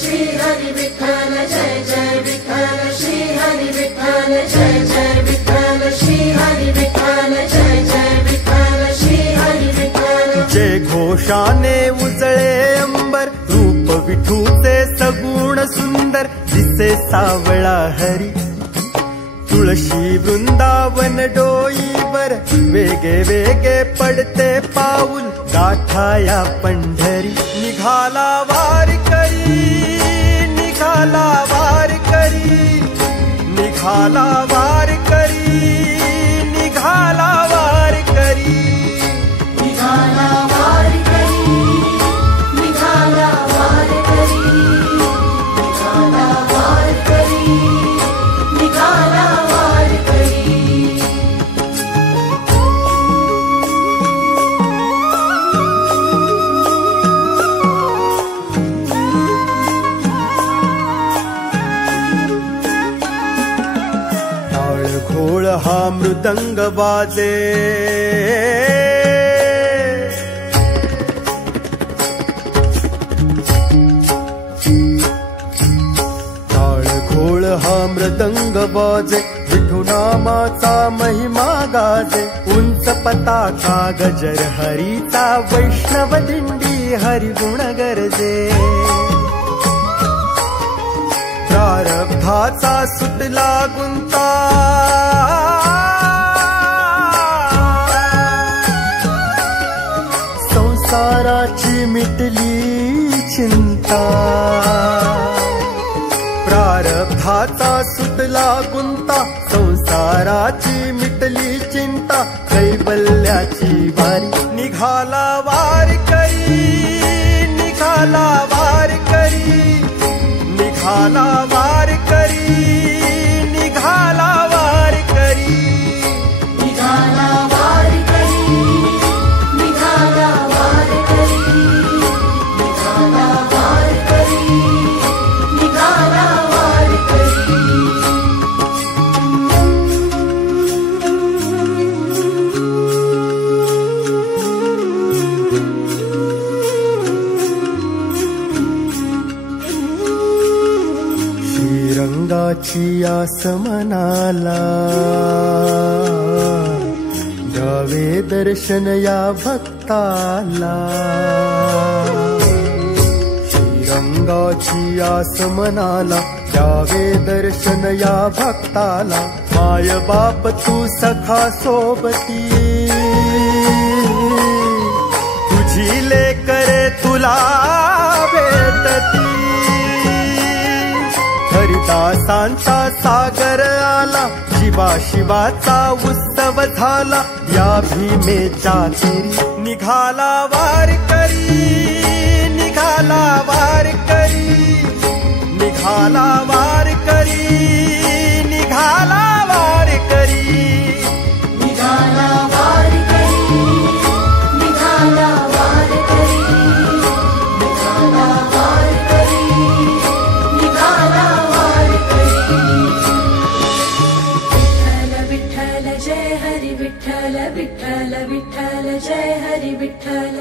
श्री हरि विठ्ठल जय जय विठ्ठल श्री हरि विठ्ठल जय जय विठ्ठल श्री हरि विठ्ठल जय जय विठ्ठल श्री हरि विठ्ठल जय घोषाने उजळे अंबर रूप विठूचे सगुण सुंदर दिसे सावळा हरी तुळशी वृंदावन डोईवर वेगे वेगे पडते पाऊल गाठाया पंढरी निघाला वारकरी निघाला वारकरी निघाला वारकरी निघाला वारकरी निघाला वारकरी निघाला वारकरी निघाला वारकरी निघाला वारकरी टाळ घोळ हा मृदंग वाजे हा मृदंग वाजे विठुनामाचा महिमा गाजे उंच पताका गजर हरीचा वैष्णव दिंडी हरिगुण गरजे प्रारब्धाचा सुटला गुंता संसाराची मिटली चिंता प्रारब्धाचा सुटला गुंता संसाराची मिटली चिंता कैवल्याची वारी निघाला वारकरी निघाला वारकरी निघाला वारकरी निघाला वारकरी निघाला वारकरी निघाला वारकरी निघाला वारकरी निघाला श्रीरंगाची आसमनाला द्यावे दर्शन या भक्ताला श्रीरंगाची आसमनाला द्यावे दर्शन या भक्ताला माय बाप तू सखा सोबती तुझी लेकरे तुला भेटती हरिदासांचा सागर आला शिवा शिवाचा उत्सव झाला या भीमेच्या तेरी निघाला वारकरी निघाला वारकरी निघाला वारकरी निघाला वारकरी निघाला वारकरी निघाला वारकरी निघाला वारकरी निघाला विठ्ठल जय हरि विठ्ठल विठ्ठल विठ्ठल जय हरि विठ्ठल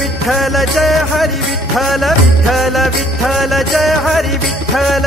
विठ्ठल जय हरि विठ्ठल विठ्ठल विठ्ठल जय हरि विठ्ठल